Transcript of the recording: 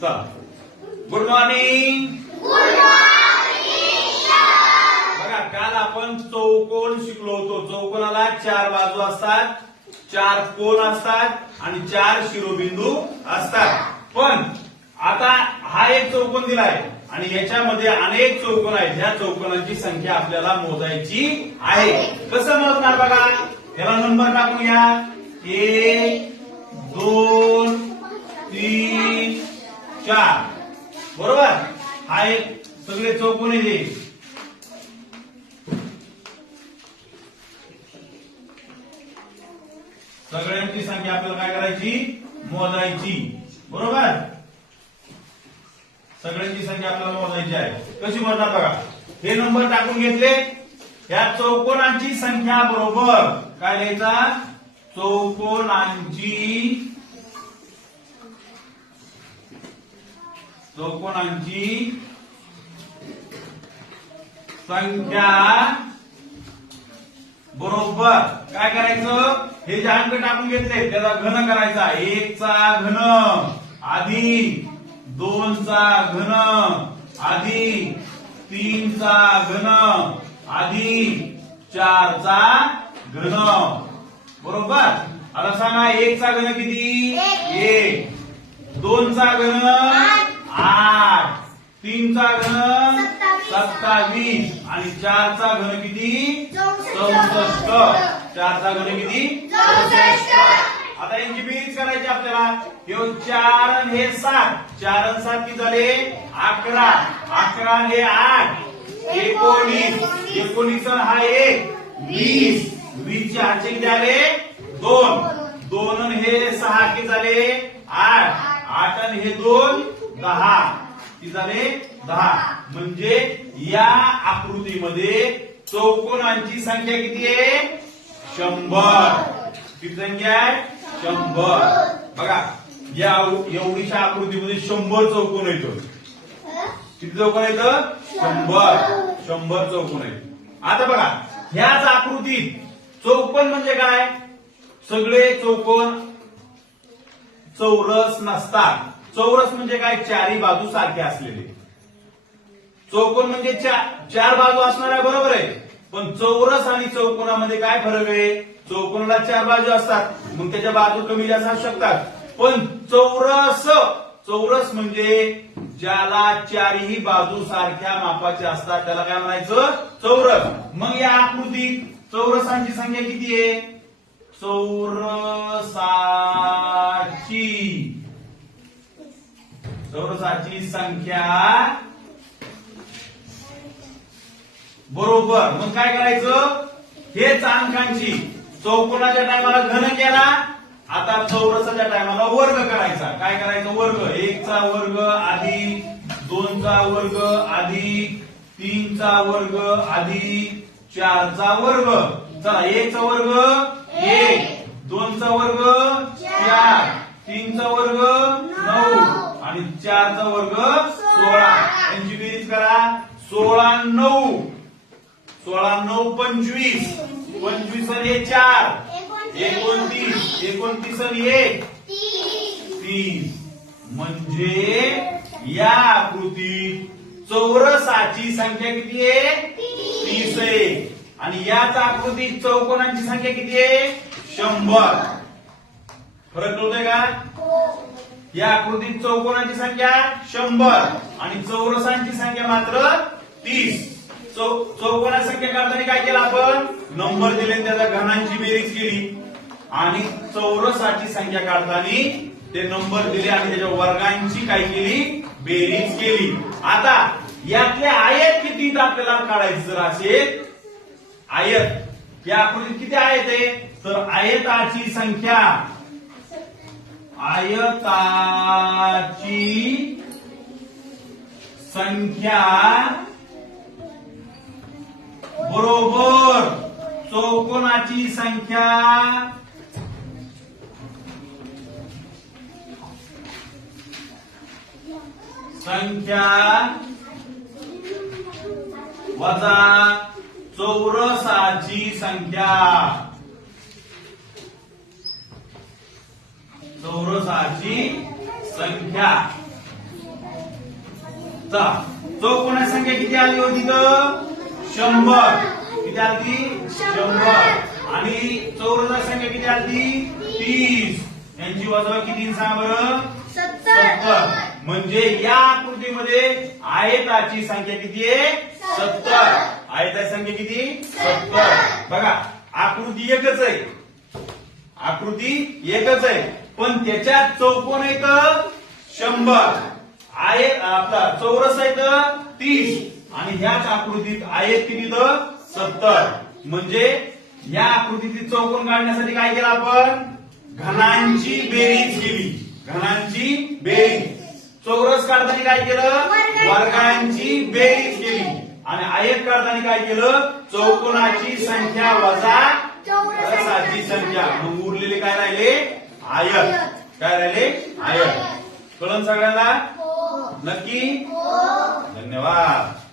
चला good morning बघा काल आपण चौकोन शिकलो होतो. चौकोनाला चार बाजू असतात चार कोण असतात आणि चार शिरोबिंदू असतात. पण आता हा एक चौकोन दिलाय आणि याच्यामध्ये अनेक चौकोन आहेत. ह्या चौकोनांची संख्या आपल्याला मोजायची आहे. कसं मोजणार बघा? याला नंबर टाकूया एक दोन तीन चार बरोबर? हा एक सगळे चौकोन आहे सगळ्यांची संख्या आपल्याला काय करायची? मोजायची. बरोबर? सगळ्यांची संख्या आपल्याला मोजायची आहे. कशी मोजणार बघा? हे नंबर टाकून घेतले. या चौकोनांची संख्या बरोबर. काय लिहायचा? चौकोनांची चौकोनांची संख्या बरोबर. काय करायचं? हे जे अंक टाकून घेतले त्याचा घन करायचा. एकचा घन अधिक दोनचा घन अधिक तीनचा घन अधिक चारचा घन. बरोबर? आता सांगा एकचा घन किती? एक. एक. दोनचा घन घन सत्तावीस. आणि चारचा घन किती? चौसष्ट. चारचा घन किती? चौसष्ट. आता यांची बेरीज करायची आपल्याला. हे चार हे सात. चार सात किती झाले? अकरा. अकरा हे आठ. एकोणीस. एकोणीस हा एक. वीस. वीस चे हातचे किती आले? दोन. दोन हे सहा किती झाले? आठ. आठ आणि हे दोन दहा. किती झाले दहा. म्हणजे या आकृतीमध्ये चौकोनांची संख्या किती आहे? शंभर. किती संख्या आहे? शंभर. बघा या एवढीशा आकृतीमध्ये शंभर चौकोन येतो किती चौकोन येतं शंभर. शंभर चौकोन आहेत. आता बघा ह्याच आकृतीत चौकोन म्हणजे काय? सगळे चौकोन चौरस नसतात. चौरस म्हणजे काय? चारी बाजू सारखे असलेले. चौकोन म्हणजे चार बाजू असणार आहे बरोबर आहे. पण चौरस आणि चौकोनामध्ये काय फरक आहे? चौकोनाला चार बाजू असतात. मग त्याच्या बाजू कमी जास्त असू शकतात. पण चौरस चौरस म्हणजे ज्याला चारही बाजू सारख्या मापाचे असतात त्याला काय म्हणायचं? चौरस. मग या आकृतीत चौरसांची संख्या किती आहे? चौरसा चौरसाची संख्या बरोबर. मग काय करायचं? हेच अंकांची. चौकोनाच्या टायमाला घन केला. आता चौरसाच्या टायमाला वर्ग करायचा. काय करायचं? वर्ग. एकचा वर्ग अधिक दोनचा वर्ग अधिक तीनचा वर्ग अधिक चारचा वर्ग. चला एकचा वर्ग एक दोनचा वर्ग चार तीनचा वर्ग नऊ आणि चारचा वर्ग सोळा यांची बेरीज करा सोळा नऊ सोळा नऊ पंचवीस पंचवीस आणि हे चार. एकोणतीस. एकोणतीस आणि एक तीस. म्हणजे या आकृतीत चौरसाची संख्या किती आहे? तीस आहे. आणि याच आकृतीत चौकोनांची संख्या किती आहे? शंभर. फरक कळतोय का? या आकृतीत चौकोनाची संख्या शंभर आणि चौरसांची संख्या मात्र तीस. चौकोना संख्या काढताना काय केलं आपण? नंबर दिले त्याला घनांची बेरीज केली. आणि चौरसाची संख्या काढताना ते नंबर दिले आणि त्याच्या वर्गांची काय केली? बेरीज केली. आता यातले आयत किती आपल्याला काढायचं जर असेल? आयत. या आकृतीत किती आयत आहे? तर आयताची संख्या आयताची संख्या चौकोनाची संख्या. संख्या वजा चौरसाची संख्या. चौरसाची संख्या. चला चौकोनाची संख्या किती आली होती तर शंभर. किती आली शंभर. आणि चौरसाची संख्या किती आली तीस. यांची वजन किती सांगा बरं? सत्तर. म्हणजे या आकृतीमध्ये आयताची संख्या किती आहे? सत्तर. आयताची संख्या किती? सत्तर. बघा आकृती एकच आहे. आकृती एकच आहे. पण त्याच्यात चौकोन आहे तर शंभर. आहे आपला चौरस आहे तर तीस. आणि ह्याच आकृतीत आयत किती तर? सत्तर. म्हणजे या आकृतीतील चौकोन काढण्यासाठी काय केलं आपण? घनांची बेरीज केली. घनांची बेरीज. चौरस काढताना काय केलं? वर्गांची. वर्गांची बेरीज केली. आणि आयत काढताना काय केलं? चौकोनाची संख्या वजा चौरसाची संख्या. मग उरलेले काय राहिले? आयत. काय राहिले? आयत. कळण सगळ्यांना? हो. नक्की? हो. धन्यवाद.